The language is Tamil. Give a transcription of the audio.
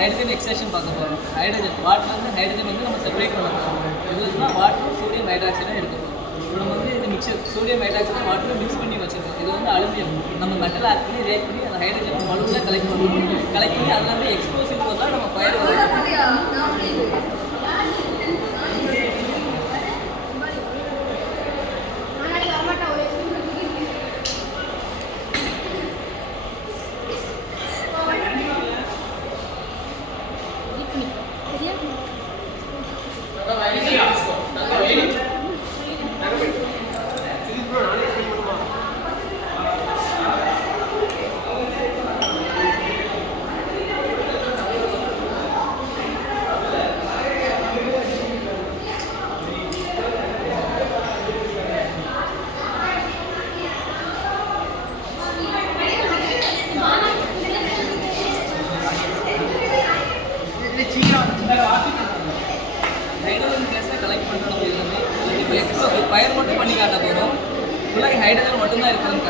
ஹைட்ரஜன் எக்ஸ்ட்ராக்ஷன் பார்க்க போகிறோம். ஹைட்ரஜன் வாட்டர்லேருந்து ஹைட்ரஜன் வந்து நம்ம செப்பரேட் பண்ண போகிறோம். இது வந்து வாட்டரும் சோடியம் ஹைட்ராக்சைடும் எடுக்கும். இப்போ நம்ம வந்து இது மிக்சர் சோடியம் ஹைட்ராக்சைடும் வாட்டரும் மிக்ஸ் பண்ணி வச்சுருக்கோம். இது வந்து அலுமினியம். நம்ம மெட்டல் ஆட் பண்ணி ரியாக்ட் பண்ணி அந்த ஹைட்ரஜன் மலுவில் கலெக்ட் பண்ணுவோம். கலெக்ட் பண்ணி அதுலேருந்து எக்ஸ்ப்ளோசிவ் தான் நம்ம ஃபயர் ஹைட்ரஜன் கேஸை கலெக்ட் பண்ணுறோம். எல்லாமே இப்போ எக்ஸ்ப்ளோசிவ் ஃபயர் மட்டும் பண்ணி காட்ட போகிறோம். ஃபுல்லாக ஹைட்ரஜன் மட்டும்தான் இருக்குதுன்னு